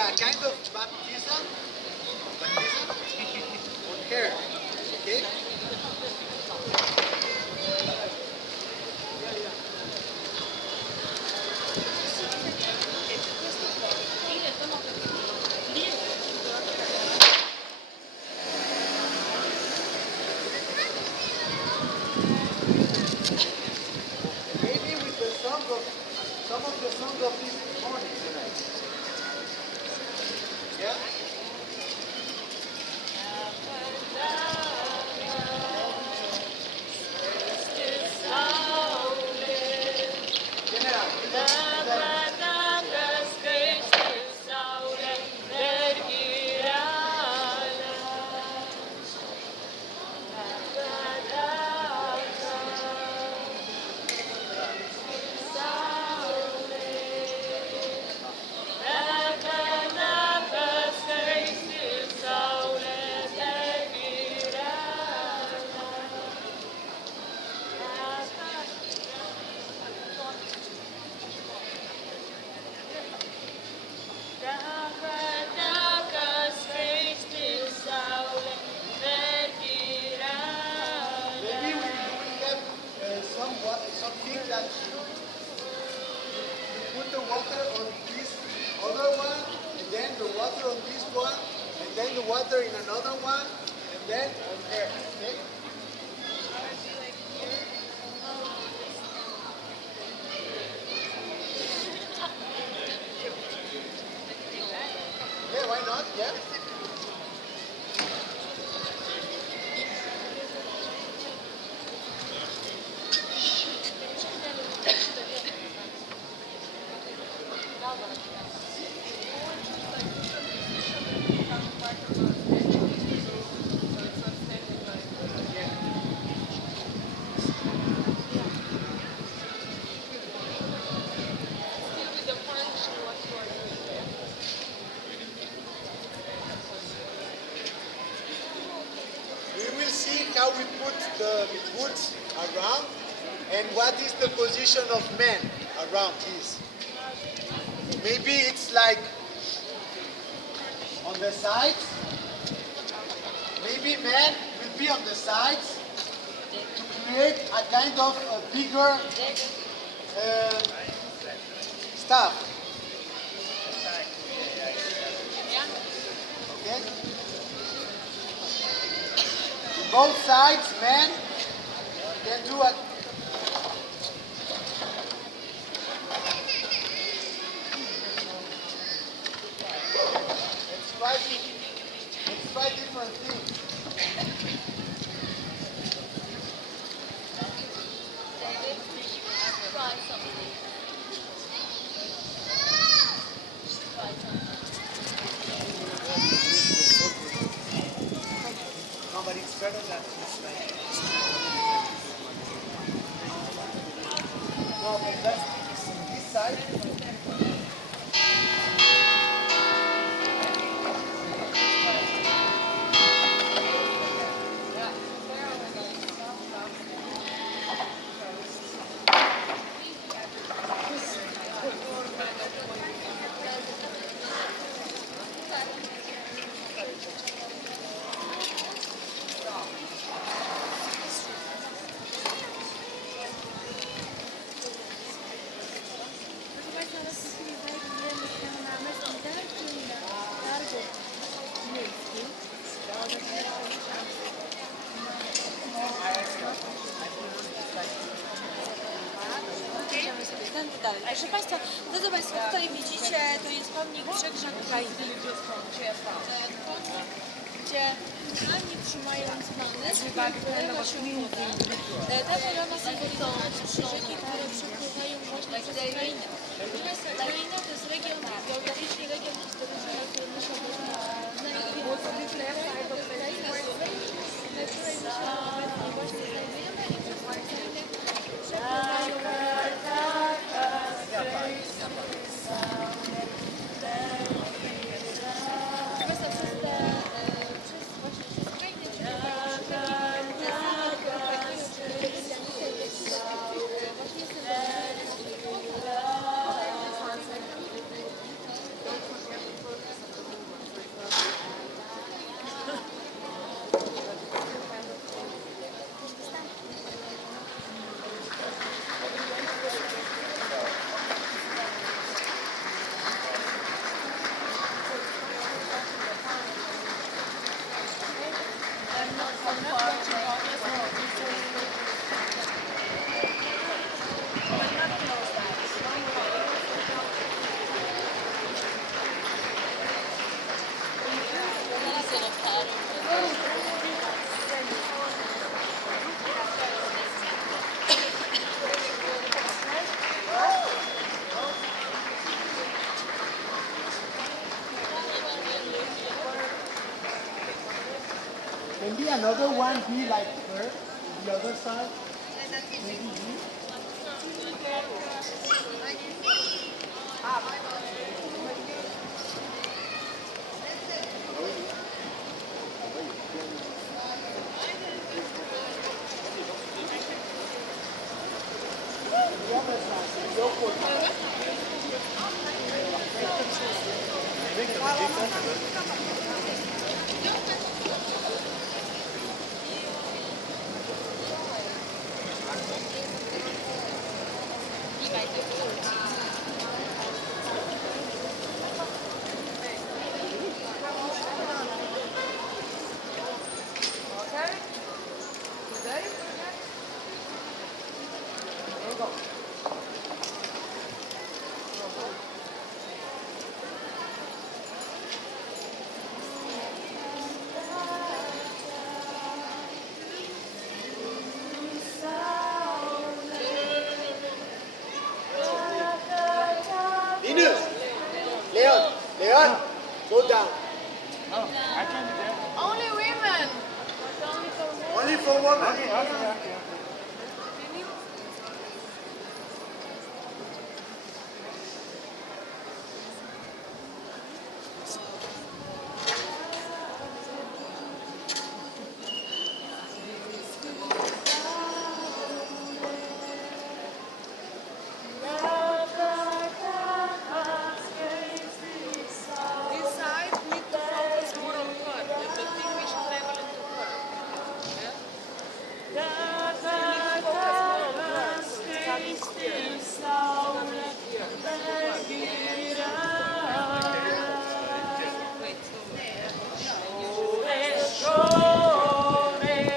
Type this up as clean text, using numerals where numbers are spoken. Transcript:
a kind of baptism on her. Okay? Maybe with the song of some of the songs of this morning tonight. Yeah? General. Maybe we have something that you put the water on this other one, and then the water on this one, and then the water in another one, and then on there. Okay? Yeah, why not? Yeah. We will see how we put the woods around and what is the position of men around this. Maybe it's like on the sides. Maybe men will be on the sides to create a kind of a bigger stuff. Okay? Both sides, men can do it. Let's try different things. No, but it's better than this way. No, but that's this side. Idziemy sobie tędy dalej. Proszę Państwa, to co Państwo tutaj widzicie, to jest pomnik Wszechgrzech Ukrainy. Gdzie Ani trzymając manę, wylewa się woda. Ta zielona symbolizowana trzy rzeki, które przepływają właśnie przez Ukrainę. Natomiast Ukraina to jest region, geograficzny region historyczny, na którym my się znajdujemy. Na której my się obecnie właśnie znajdujemy i przez Ukrainę przepływają Maybe another one be like her, the other side. Maybe he. Linus, Leon, Leon, go down. Only women. Only for women.